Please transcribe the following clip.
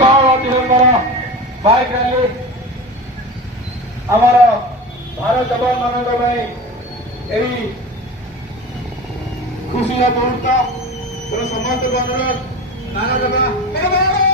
विशाल तिरंगार bike rally आमर भारत जवान मान यही खुशी मुहूर्त समस्त अनुरोध नाना